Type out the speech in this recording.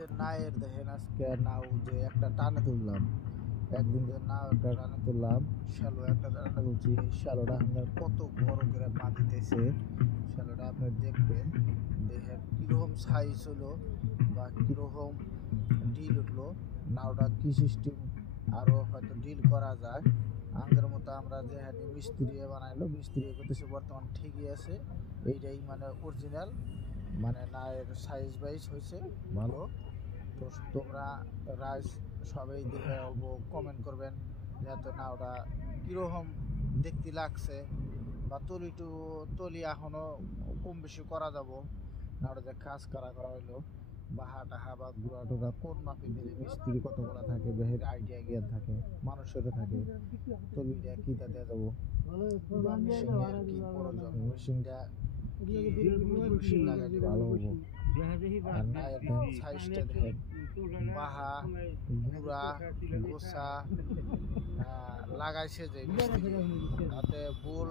যে নায়ের দেখেন আজকে নাও যে একটা টানে তুললাম, একদিন যে নাও একটা টানে তুললাম, শ্যালো একটা টানে তুলছি। শ্যালোটা আপনার কত বড় করে পা দিতেছে, শ্যালোটা আপনি দেখবেন, দেখেন কিরকম সাইজ হলো বা কিরকম ডিল উঠলো, নাওটা কি সিস্টেম আরো হয়তো ডিল করা যায়। আগের মতো আমরা যে হানি মিস্ত্রি বানাইলো, মিস্ত্রি করতেছে বর্তমান ঠিকই আছে। এইটাই মানে অরিজিনাল, মানে নায়ের সাইজ বাইজ হয়েছে ভালো। তো তোমরা রাইস সবাই দেখে অল্প কমেন্ট করবেন যাতে না ওটা কীরকম দেখতে লাগছে, বা তলি এখনও কম বেশি করা যাব না, ওটা যে কাজ করা হইলো বাহা টাহা বা গুড়া টুড়া কোন মাপে দিলে মিস্ত্রি কতগুলা থাকে বেহের আইডিয়া জ্ঞান থাকে, মানুষের থাকে। তলিটা কীটা দেওয়া যাবো বা মেশিনের কি প্রয়োজন, মেশিনটা কি মেশিন লাগাইলে ভালো হবো। আর নায়ের দেখেন সাইজটা দেখেন, বাহা গুড়া গোসা লাগাইছে যে মিস্ত্রি, তাতে বোল